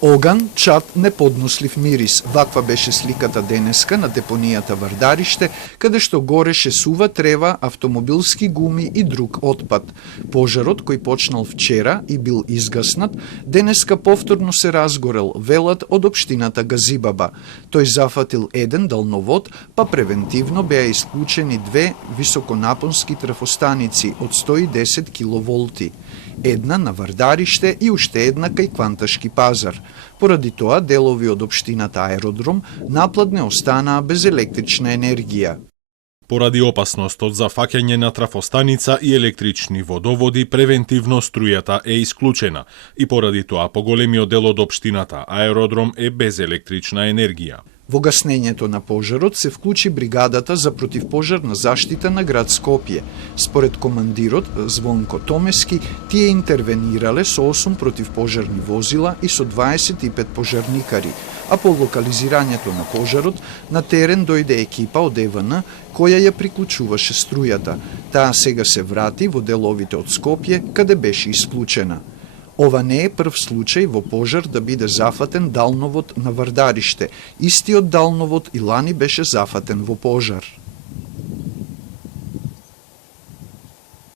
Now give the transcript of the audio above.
Оган, чад, неподнослив мирис. Ваква беше сликата денеска на депонијата Вардариште, каде што гореше сува трева, автомобилски гуми и друг отпад. Пожарот, кој почнал вчера и бил изгаснат, денеска повторно се разгорел, велат од општината Газибаба. Тој зафатил еден далновод, па превентивно беа исклучени две високонапонски трафостаници од 110 киловолти. Една на Вардариште и уште една кај Кванташки пазар. Поради тоа, делови од општината Аеродром напладне останаа без електрична енергија. Поради опасност од зафаќање на трафостаница и електрични водоводи, превентивно струјата е исклучена и поради тоа поголемиот дел од општината Аеродром е без електрична енергија. Во гаснењето на пожарот се вклучи бригадата за противпожарна заштита на град Скопје. Според командирот Звонко Томески, тие интервенирале со 8 противпожарни возила и со 25 пожарникари, а по локализирањето на пожарот на терен дојде екипа од ЕВН која ја приклучуваше струјата. Таа сега се врати во деловите од Скопје каде беше исклучена. Ова не е прв случај во пожар да биде зафатен далновод на Вардариште. Истиот далновод и лани беше зафатен во пожар.